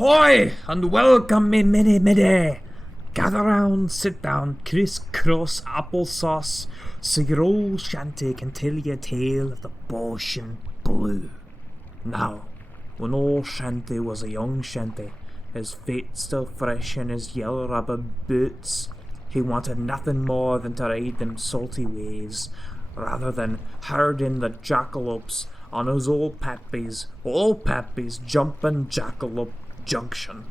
Ahoy, and welcome me midday. Gather round, sit down, criss-cross applesauce, so your old Shanty can tell you a tale of the Bocean Blue. Now, when old Shanty was a young Shanty, his feet still fresh in his yellow rubber boots, he wanted nothing more than to ride them salty waves, rather than herding the jackalopes on his old Pappy's jumping jackalope junction.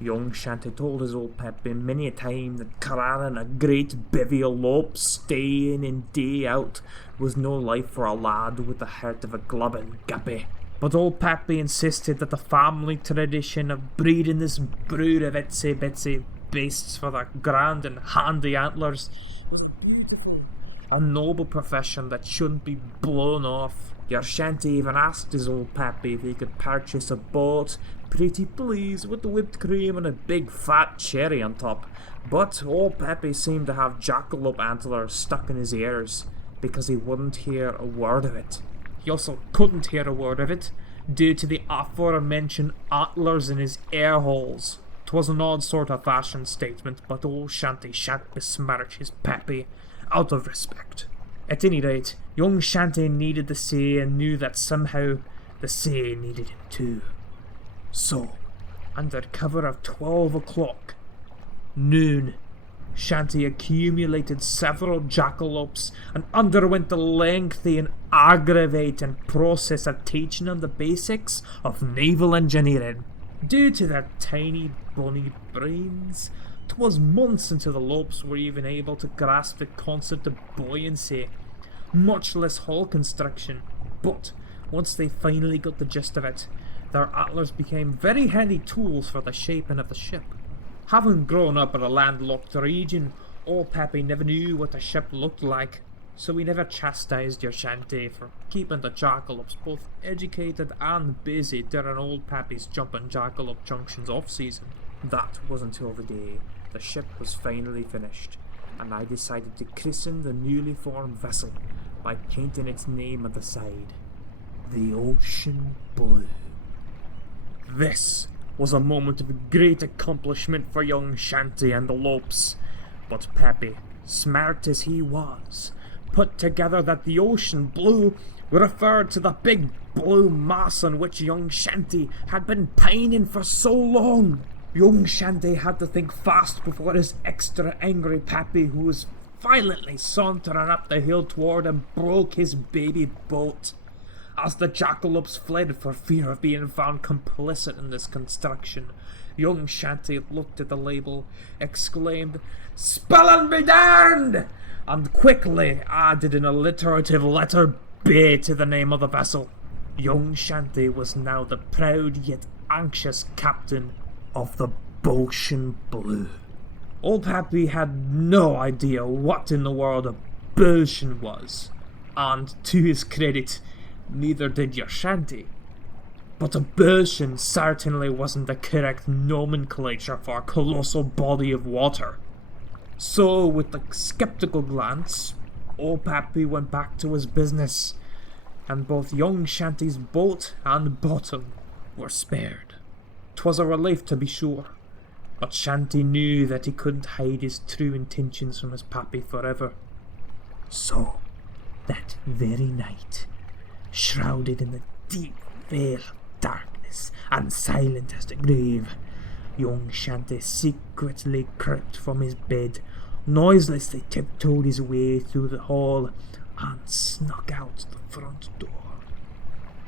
Young Shanty told his old Pappy many a time that carrying a great bevy of lopes day in and day out was no life for a lad with the heart of a glubbing guppy. But old Pappy insisted that the family tradition of breeding this brood of itsy bitsy beasts for their grand and handy antlers, a noble profession that shouldn't be blown off. Your Shanty even asked his old Pappy if he could purchase a boat, pretty please, with the whipped cream and a big fat cherry on top. But old Pappy seemed to have jackalope antlers stuck in his ears, because he wouldn't hear a word of it. He also couldn't hear a word of it, due to the aforementioned antlers in his ear holes. 'Twas an odd sort of fashion statement, but old Shanty shan't besmirch his Pappy out of respect. At any rate, young Shanty needed the sea and knew that somehow the sea needed him too. So, under cover of 12 o'clock, noon, Shanty accumulated several jackalopes and underwent the lengthy and aggravating process of teaching them the basics of naval engineering. Due to their tiny bunny brains, 'twas months until the lopes were even able to grasp the concept of buoyancy, much less hull construction. But once they finally got the gist of it, their antlers became very handy tools for the shaping of the ship. Having grown up in a landlocked region, old Pappy never knew what a ship looked like, so he never chastised your Shanty for keeping the jackalopes both educated and busy during old Pappy's jumping jackalope junctions off-season. That was until the day the ship was finally finished, and I decided to christen the newly formed vessel by painting its name on the side, the Bocean Blue. This was a moment of great accomplishment for young Shanty and the lopes, but Pappy, smart as he was, put together that the Bocean Blue referred to the big blue mass on which young Shanty had been pining for so long. Young Shanty had to think fast before his extra angry Pappy, who was violently sauntering up the hill toward him, broke his baby boat. As the jackalopes fled for fear of being found complicit in this construction, young Shanty looked at the label, exclaimed, "Spellin' be darned!" and quickly added an alliterative letter B to the name of the vessel. Young Shanty was now the proud yet anxious captain of the Bocean Blue. Old Pappy had no idea what in the world a Bocean was, and to his credit, neither did your Shanty. But a Bocean certainly wasn't the correct nomenclature for a colossal body of water. So, with a skeptical glance, old Pappy went back to his business, and both young Shanty's boat and bottom were spared. 'Twas a relief to be sure, but Shanty knew that he couldn't hide his true intentions from his Pappy forever. So, that very night, shrouded in the deep veil of darkness and silent as the grave, young Shanty secretly crept from his bed, noiselessly tiptoed his way through the hall, and snuck out the front door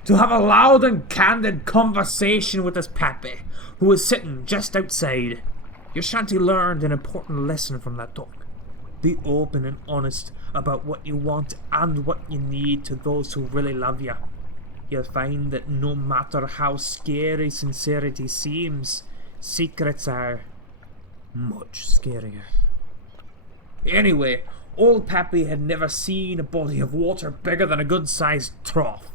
to have a loud and candid conversation with his Pappy, who was sitting just outside. Your Shanty learned an important lesson from that talk. Be open and honest about what you want and what you need to those who really love you. You'll find that no matter how scary sincerity seems, secrets are much scarier. Anyway, old Pappy had never seen a body of water bigger than a good-sized trough,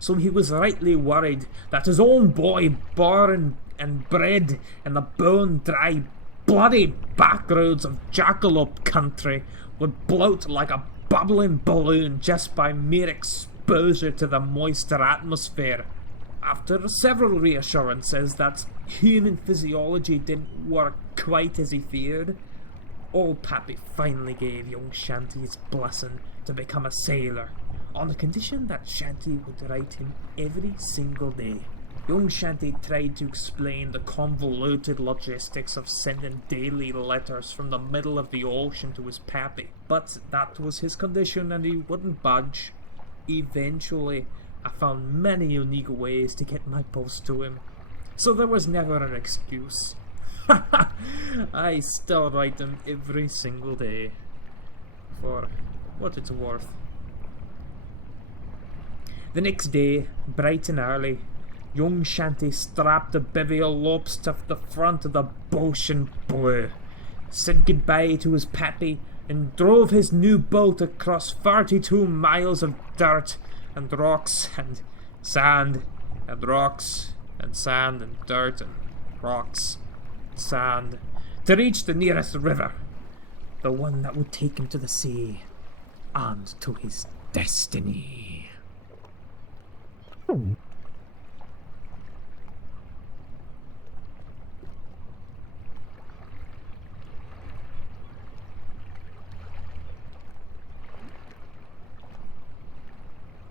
so he was rightly worried that his own boy, born and bred in the bone-dry, bloody backroads of jackalope country, would bloat like a bubbling balloon just by mere exposure to the moister atmosphere. After several reassurances that human physiology didn't work quite as he feared, old Pappy finally gave young Shanty his blessing to become a sailor, on the condition that Shanty would write him every single day. Young Shanty tried to explain the convoluted logistics of sending daily letters from the middle of the ocean to his pappy, but that was his condition and he wouldn't budge. Eventually, I found many unique ways to get my post to him, so there was never an excuse. I still write him every single day, for what it's worth. The next day, bright and early, young Shanty strapped a bevy of lopes to the front of the Bocean Blue, said goodbye to his pappy, and drove his new boat across 32 miles of dirt and rocks and sand and rocks and sand and dirt and rocks and sand to reach the nearest river, the one that would take him to the sea and to his destiny.